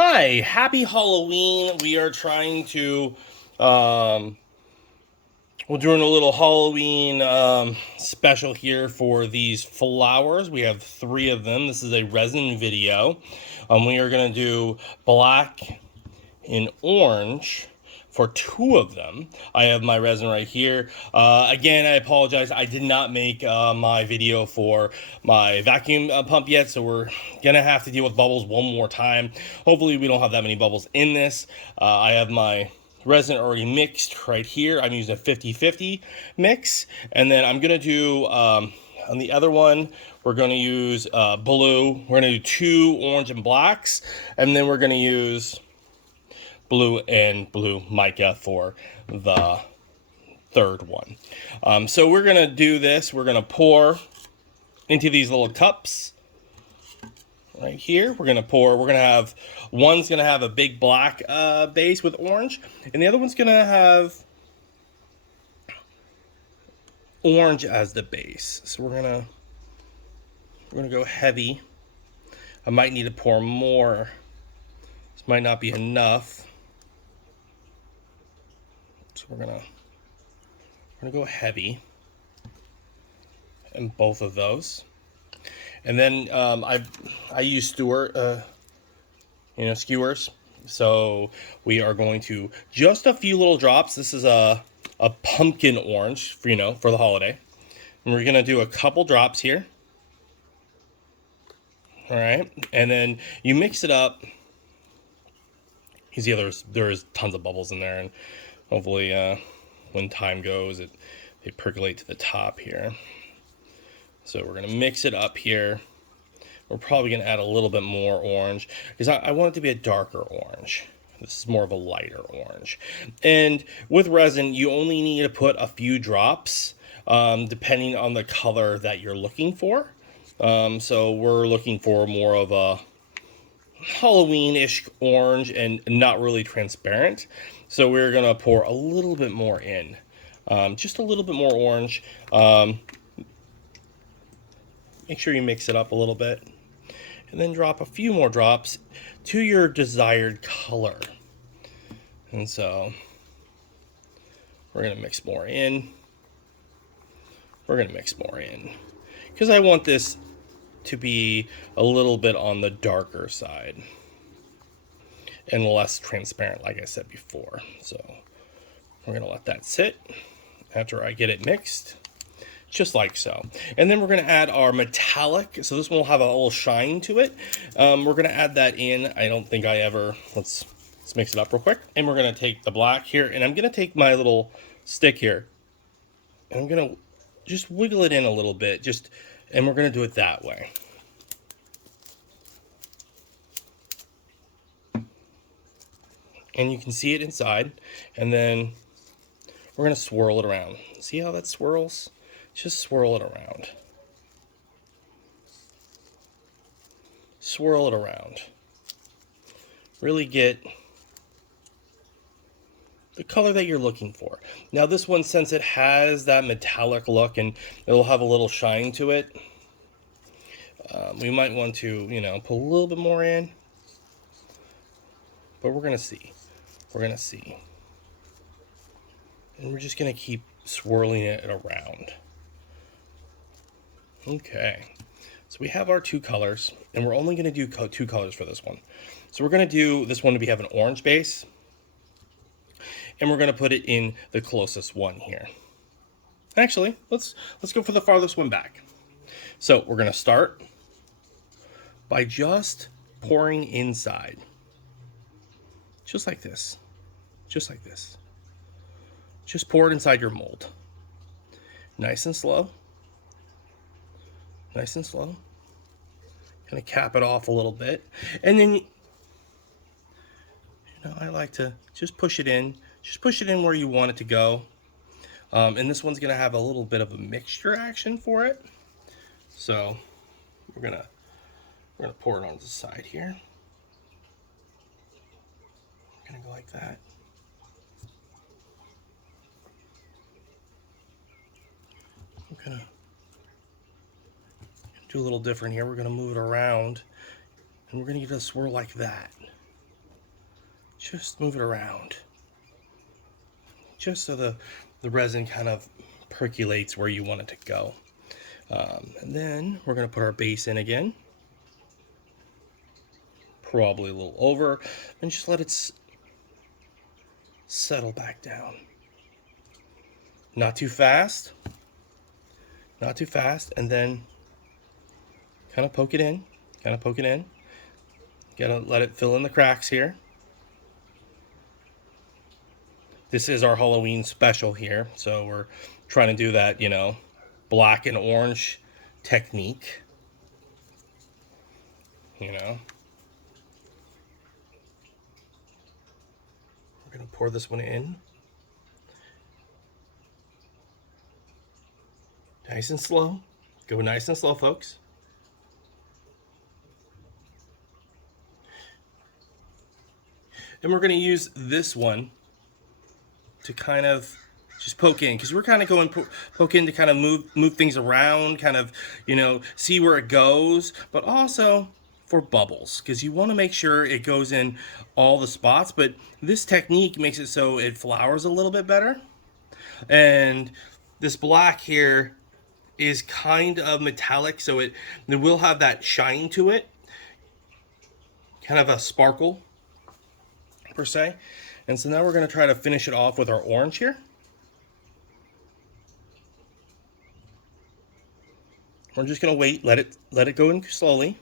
Hi, happy Halloween. We are trying to, um, we're doing a little Halloween special here for these flowers. We have three of them. This is a resin video. We are going to do black and orange for two of them. I have my resin right here. Again, I apologize. I did not make my video for my vacuum pump yet, so we're gonna have to deal with bubbles one more time. Hopefully, we don't have that many bubbles in this. I have my resin already mixed right here. I'm using a 50-50 mix, and then I'm gonna do on the other one, we're going to use blue. We're going to do two orange and blacks, and then we're going to use blue and blue mica for the third one. So we're going to do this. We're going to pour into these little cups right here. We're going to pour. We're going to have, one's going to have a big black base with orange, and the other one's going to have orange as the base. So we're gonna go heavy. I might need to pour more. This might not be enough. So we're gonna go heavy in both of those. And then I use skewers. So we are going to just a few little drops. This is a pumpkin orange for the holiday. And we're gonna do a couple drops here. All right, and then you mix it up. You see, there's tons of bubbles in there, and hopefully, when time goes, they percolate to the top here. So we're gonna mix it up here. We're probably gonna add a little bit more orange because I want it to be a darker orange. This is more of a lighter orange. And with resin, you only need to put a few drops, depending on the color that you're looking for. So we're looking for more of a Halloween-ish orange and not really transparent. So we're gonna pour a little bit more in, just a little bit more orange. Make sure you mix it up a little bit, and then drop a few more drops to your desired color. And so we're gonna mix more in. We're gonna mix more in because I want this to be a little bit on the darker side and less transparent, like I said before. So we're gonna let that sit after I get it mixed, just like so. And then we're gonna add our metallic. So this one will have a little shine to it. We're gonna add that in. I don't think I ever, let's mix it up real quick. And we're gonna take the black here, and I'm gonna take my little stick here, and I'm gonna just wiggle it in a little bit, and we're gonna do it that way. And you can see it inside, and then we're gonna swirl it around. See how that swirls? Just swirl it around. Swirl it around. Really get the color that you're looking for. Now this one, since it has that metallic look and it'll have a little shine to it, we might want to, put a little bit more in, but we're gonna see. We're gonna see. And we're just gonna keep swirling it around. Okay, so we have our two colors, and we're only gonna do two colors for this one. So we're gonna do this one to have an orange base, and we're gonna put it in the closest one here. Actually, let's go for the farthest one back. So we're gonna start by just pouring inside. Just like this. Just like this. Just pour it inside your mold. Nice and slow. Nice and slow. Kind of cap it off a little bit. And then, I like to just push it in. Just push it in where you want it to go. And this one's going to have a little bit of a mixture action for it. So we're gonna pour it on the side here. We're gonna go like that. We're gonna do a little different here. We're gonna move it around, and we're gonna get a swirl like that. just move it around. Just so the resin kind of percolates where you want it to go. And then we're going to put our base in again. Probably a little over. And just let it settle back down. Not too fast. Not too fast. And then kind of poke it in. Kind of poke it in. Gotta let it fill in the cracks here. This is our Halloween special here. So we're trying to do that, you know, black and orange technique. You know. We're gonna pour this one in. Nice and slow. Go nice and slow, folks. And we're going to use this one to kind of just poke in, because we're kind of going poke in to kind of move things around, kind of, you know, see where it goes, but also for bubbles, because you want to make sure it goes in all the spots. But this technique makes it so it flowers a little bit better. And this black here is kind of metallic, so it will have that shine to it, kind of a sparkle per se. And so now we're going to try to finish it off with our orange here. We're just going to wait, let it go in slowly.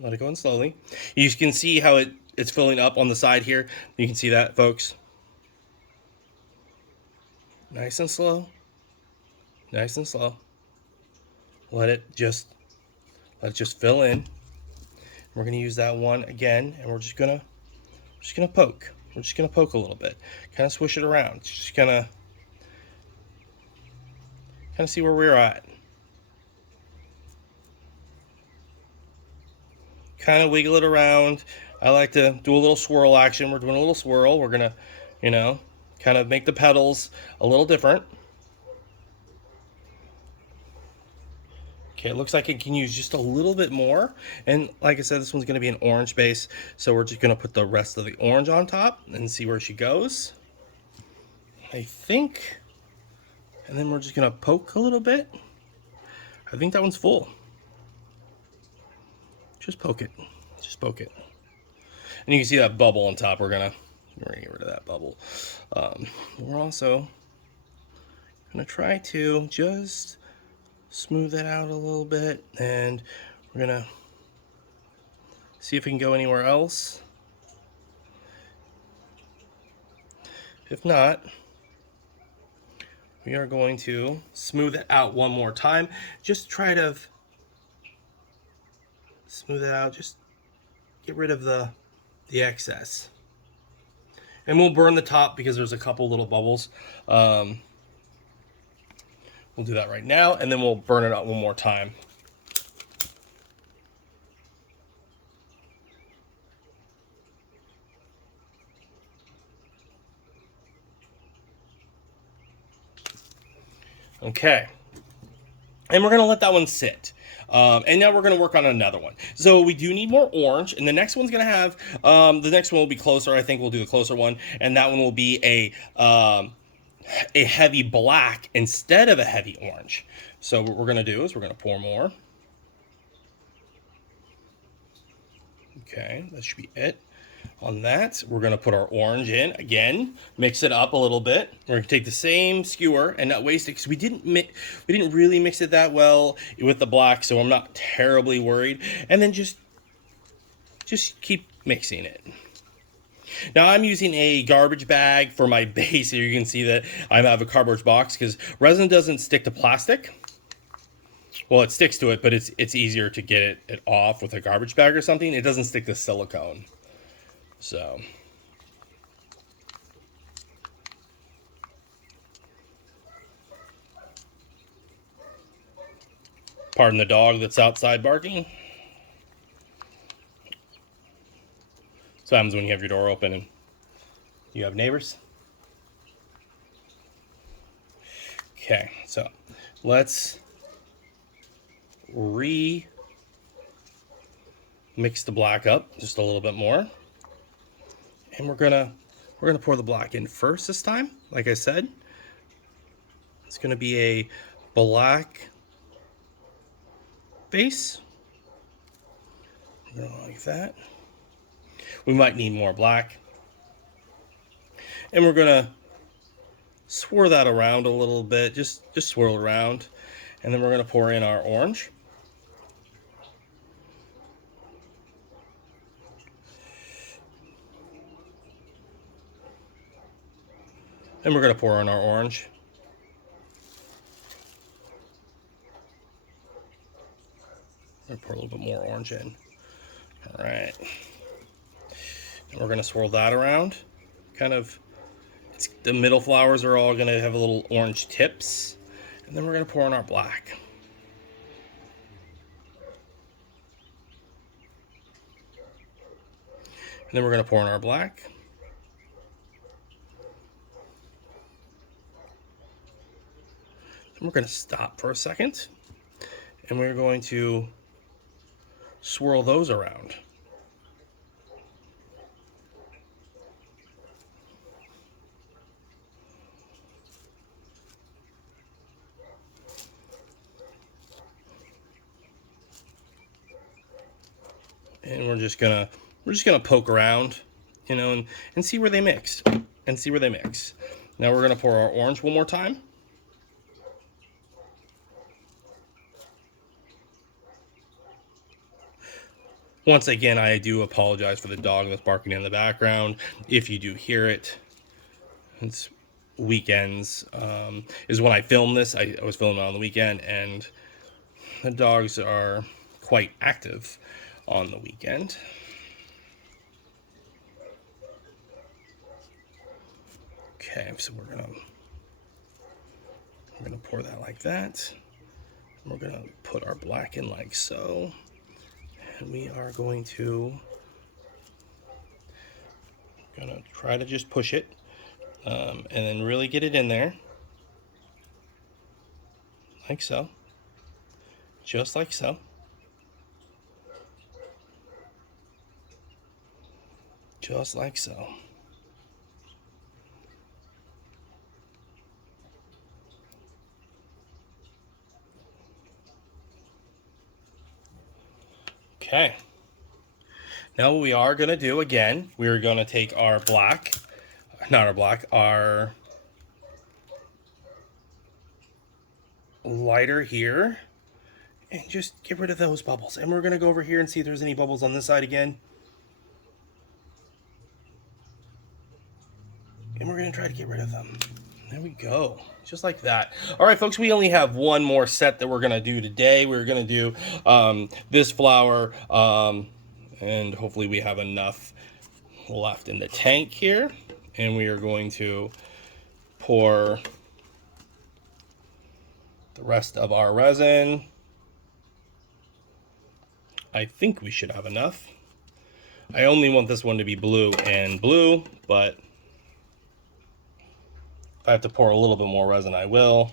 Let it go in slowly. You can see how it's filling up on the side here. You can see that, folks. Nice and slow. Nice and slow. Let it just fill in. We're going to use that one again, and we're just gonna poke. We're just gonna poke a little bit, kind of swish it around. Just gonna kind of see where we're at. Kind of wiggle it around. I like to do a little swirl action. We're doing a little swirl. We're gonna, you know, kind of make the petals a little different. Okay, it looks like it can use just a little bit more. And like I said, this one's gonna be an orange base. So we're just gonna put the rest of the orange on top and see where she goes. I think. And then we're just gonna poke a little bit. I think that one's full. Just poke it. Just poke it. And you can see that bubble on top. We're gonna get rid of that bubble. We're also gonna try to just smooth it out a little bit, and we're gonna see if we can go anywhere else. If not, we are going to smooth it out one more time. Just try to smooth it out. Just get rid of the excess. And we'll burn the top because there's a couple little bubbles. We'll do that right now, and then we'll burn it out one more time. Okay. And we're going to let that one sit. And now we're going to work on another one. So we do need more orange, and the next one's going to have, the next one will be closer. I think we'll do the closer one, and that one will be a heavy black instead of a heavy orange. So what we're going to do is we're going to pour more. Okay, that should be it. On that, we're going to put our orange in again, mix it up a little bit. We're going to take the same skewer and not waste it, because we didn't really mix it that well with the black, so I'm not terribly worried. And then just keep mixing it. Now I'm using a garbage bag for my base here. You can see that I have a cardboard box because resin doesn't stick to plastic. Well, it sticks to it, but it's easier to get it off with a garbage bag or something. It doesn't stick to silicone. So pardon the dog that's outside barking. So what happens when you have your door open and you have neighbors. Okay, so let's mix the black up just a little bit more. And we're gonna pour the black in first this time. Like I said, it's gonna be a black base. Like that. We might need more black. And we're gonna swirl that around a little bit, just swirl around. And then we're gonna pour in our orange. And we're gonna pour in our orange. I'm gonna pour a little bit more orange in. All right. And we're gonna swirl that around. Kind of, the middle flowers are all gonna have a little orange tips. And then we're gonna pour in our black. And then we're gonna pour in our black. And we're gonna stop for a second. And we're going to swirl those around. And we're just gonna poke around, you know, and see where they mix, and see where they mix. Now we're gonna pour our orange one more time. Once again, I do apologize for the dog that's barking in the background. If you do hear it, it's weekends is when I film this. I was filming on the weekend, and the dogs are quite active on the weekend. Okay, so we're gonna pour that like that. We're gonna put our black in like so, and we are going to try to just push it, and then really get it in there, like so, just like so. Just like so. Okay. Now what we are going to do, again, we're going to take our black, not our black, our lighter here, and just get rid of those bubbles. And we're going to go over here and see if there's any bubbles on this side again. And we're going to try to get rid of them. There we go. Just like that. All right, folks, we only have one more set that we're going to do today. We're going to do this flower, and hopefully we have enough left in the tank here. And we are going to pour the rest of our resin. I think we should have enough. I only want this one to be blue and blue, but if I have to pour a little bit more resin, I will.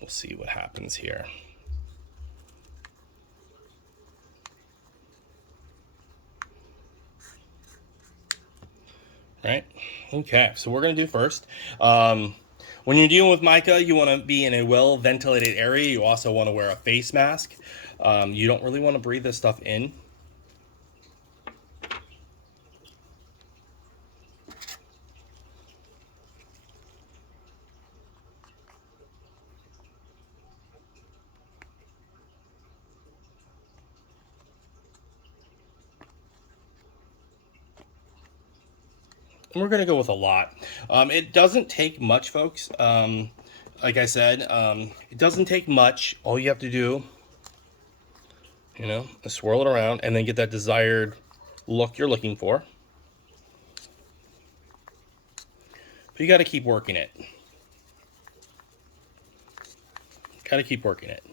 We'll see what happens here. Right? Okay, so we're going to do first. When you're dealing with mica, you want to be in a well-ventilated area. You also want to wear a face mask. You don't really want to breathe this stuff in. And we're going to go with a lot. It doesn't take much, folks. Like I said, it doesn't take much. All you have to do, you know, is swirl it around and then get that desired look you're looking for. But you got to keep working it. Got to keep working it.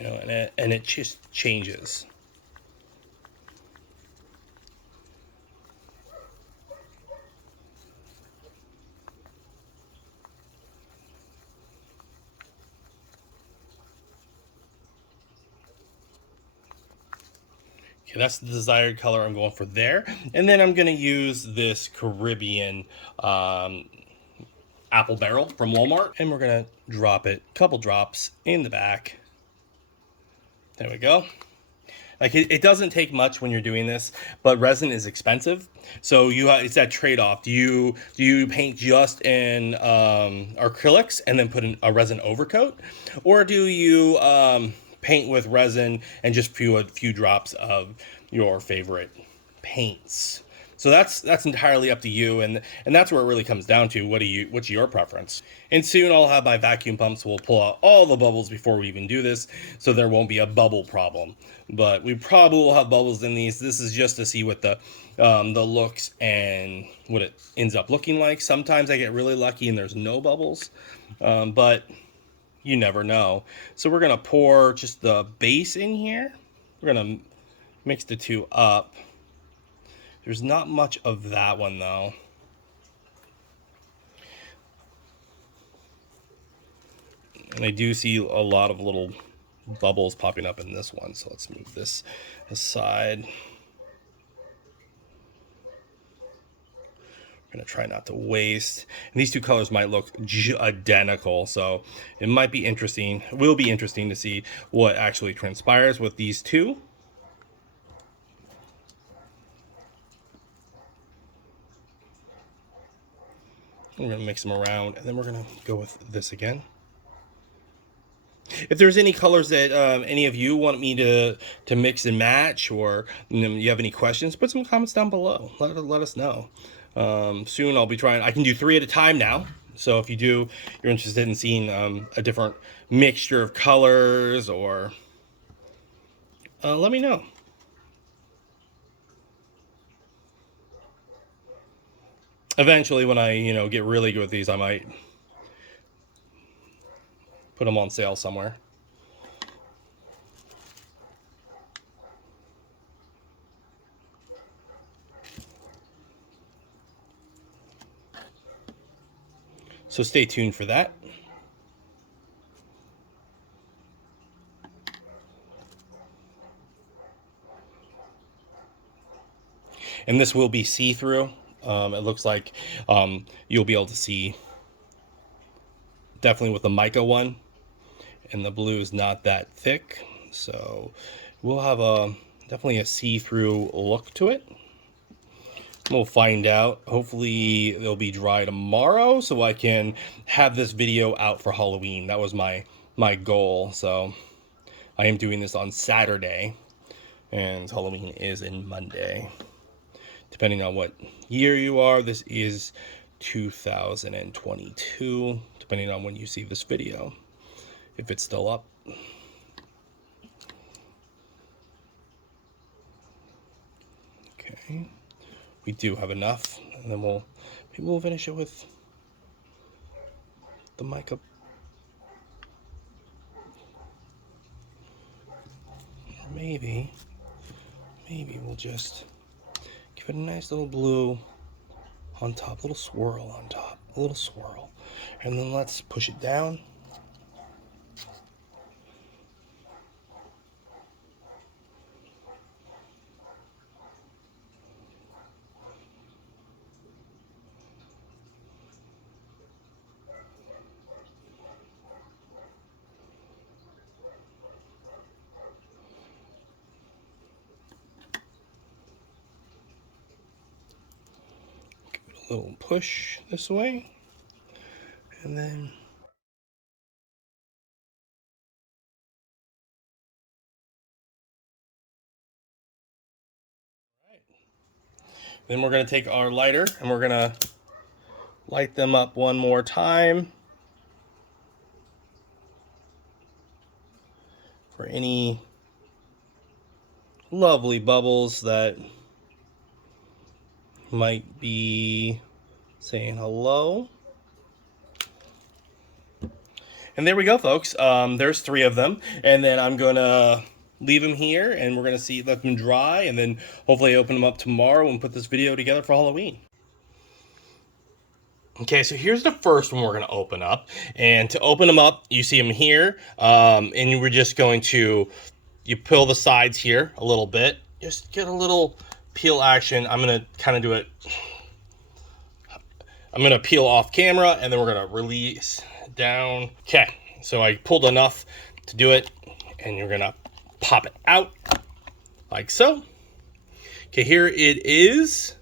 you know, and it just changes. Okay, that's the desired color I'm going for there. And then I'm going to use this Caribbean apple barrel from Walmart. And we're going to drop it, a couple drops in the back. There we go. Like it doesn't take much when you're doing this, but resin is expensive, so it's that trade-off. Do you paint just in acrylics and then put in a resin overcoat, or do you paint with resin and just a few drops of your favorite paints? So that's entirely up to you, and that's where it really comes down to what's your preference. And soon I'll have my vacuum pumps. We'll pull out all the bubbles before we even do this, so there won't be a bubble problem. But we probably will have bubbles in these. This is just to see what the looks and what it ends up looking like. Sometimes I get really lucky and there's no bubbles, but you never know. So we're gonna pour just the base in here. We're gonna mix the two up. There's not much of that one though. And I do see a lot of little bubbles popping up in this one. So let's move this aside. I'm gonna try not to waste. And these two colors might look identical, so it might be interesting. It will be interesting to see what actually transpires with these two. We're gonna mix them around, and then we're gonna go with this again. If there's any colors that any of you want me to mix and match, or you have any questions, put some comments down below. Let us know. Soon I'll be trying. I can do 3 at a time now. So if you're interested in seeing a different mixture of colors, or let me know. Eventually, when I get really good with these, I might put them on sale somewhere. So stay tuned for that. And this will be see-through. It looks like you'll be able to see definitely with the mica one, and the blue is not that thick, so we'll have definitely a see-through look to it. We'll find out. Hopefully it'll be dry tomorrow so I can have this video out for Halloween. That was my goal. So I am doing this on Saturday, and Halloween is in Monday. Depending on what year you are, this is 2022, depending on when you see this video, if it's still up. Okay, we do have enough, and then maybe we'll finish it with the mica. Maybe we'll just give it a nice little blue on top, a little swirl on top, a little swirl. And then let's push it down. Little push this way, and then we're going to take our lighter and we're going to light them up one more time for any lovely bubbles that might be saying hello. And there we go, folks. There's 3 of them. And then I'm going to leave them here, and we're going to let them dry, and then hopefully open them up tomorrow and put this video together for Halloween. Okay, so here's the first one we're going to open up. And to open them up, you see them here. And we're just going to, you peel the sides here a little bit. Just get a little peel action. I'm going to kind of do it. I'm going to peel off camera, and then we're going to release down. Okay, so I pulled enough to do it, and you're going to pop it out like so. Okay, here it is.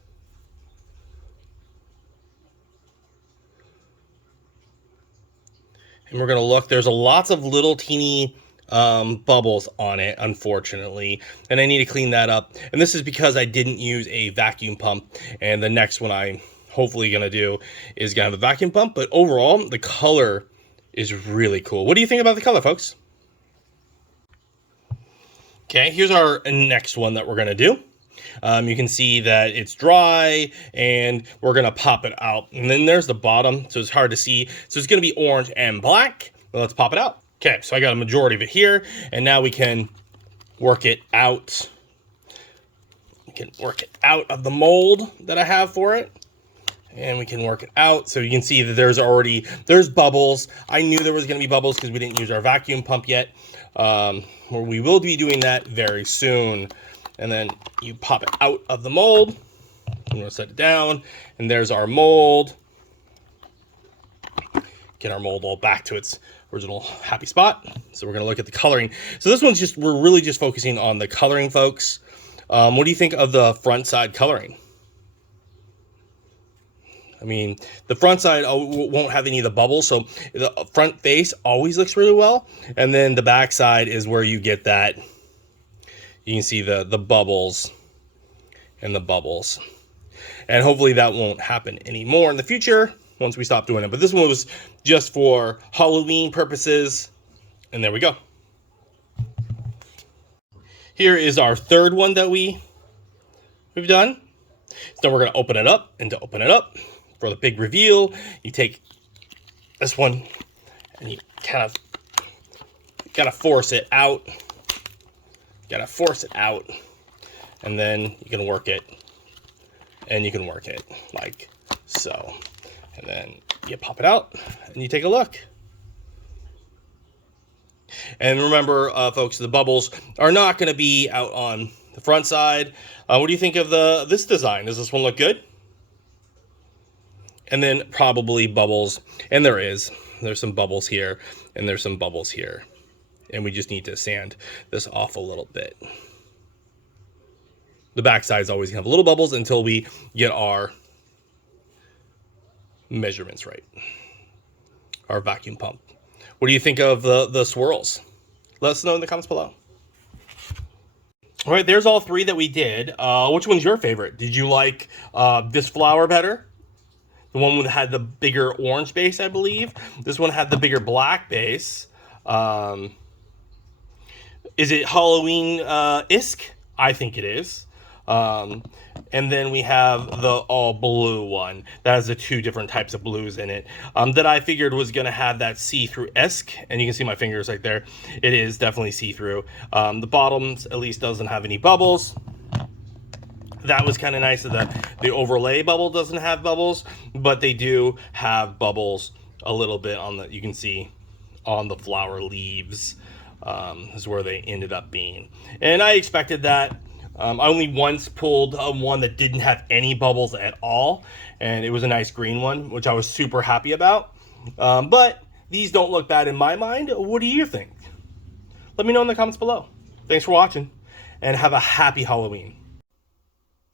And we're going to look. There's lots of little teeny bubbles on it, unfortunately. And I need to clean that up. And this is because I didn't use a vacuum pump. And the next one I'm hopefully going to do is going to have a vacuum pump. But overall, the color is really cool. What do you think about the color, folks? Okay, here's our next one that we're going to do. You can see that it's dry, and we're going to pop it out. And then there's the bottom, so it's hard to see. So it's going to be orange and black. Well, let's pop it out. Okay, so I got a majority of it here, and now we can work it out. We can work it out of the mold that I have for it. And we can work it out. So you can see that there's bubbles. I knew there was going to be bubbles because we didn't use our vacuum pump yet. We will be doing that very soon. And then you pop it out of the mold. I'm going to set it down. And there's our mold. Get our mold all back to its original happy spot. So we're going to look at the coloring. So this one's we're really just focusing on the coloring, folks. What do you think of the front side coloring? I mean, the front side won't have any of the bubbles, so the front face always looks really well. And then the back side is where you get that. You can see the bubbles and the bubbles. And hopefully that won't happen anymore in the future once we stop doing it. But this one was just for Halloween purposes. And there we go. Here is our third one that we've done. So we're going to open it up, and to open it up for the big reveal, you take this one and you kind of gotta force it out. Gotta force it out, and then you can work it, and you can work it like so. And then you pop it out, and you take a look. And remember, folks, the bubbles are not going to be out on the front side. What do you think of this design? Does this one look good? And then probably bubbles, and there's some bubbles here, and there's some bubbles here. And we just need to sand this off a little bit. The back side is always going to have little bubbles until we get our measurements right. Our vacuum pump. What do you think of the swirls? Let us know in the comments below. All right, there's all 3 that we did. Which one's your favorite? Did you like this flower better? The one that had the bigger orange base, I believe. This one had the bigger black base. Is it Halloween-esque? I think it is. And then we have the all blue one. That has the 2 different types of blues in it. That I figured was going to have that see-through-esque. And you can see my fingers right there. It is definitely see-through. The bottoms at least doesn't have any bubbles. That was kind of nice that the overlay bubble doesn't have bubbles, but they do have bubbles a little bit on you can see on the flower leaves is where they ended up being. And I expected that. I only once pulled one that didn't have any bubbles at all, and it was a nice green one, which I was super happy about. But these don't look bad in my mind. What do you think? Let me know in the comments below. Thanks for watching, and have a happy Halloween.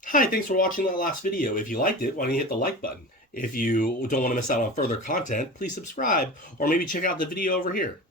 Hi, thanks for watching that last video. If you liked it, why don't you hit the like button? If you don't want to miss out on further content, please subscribe, or maybe check out the video over here.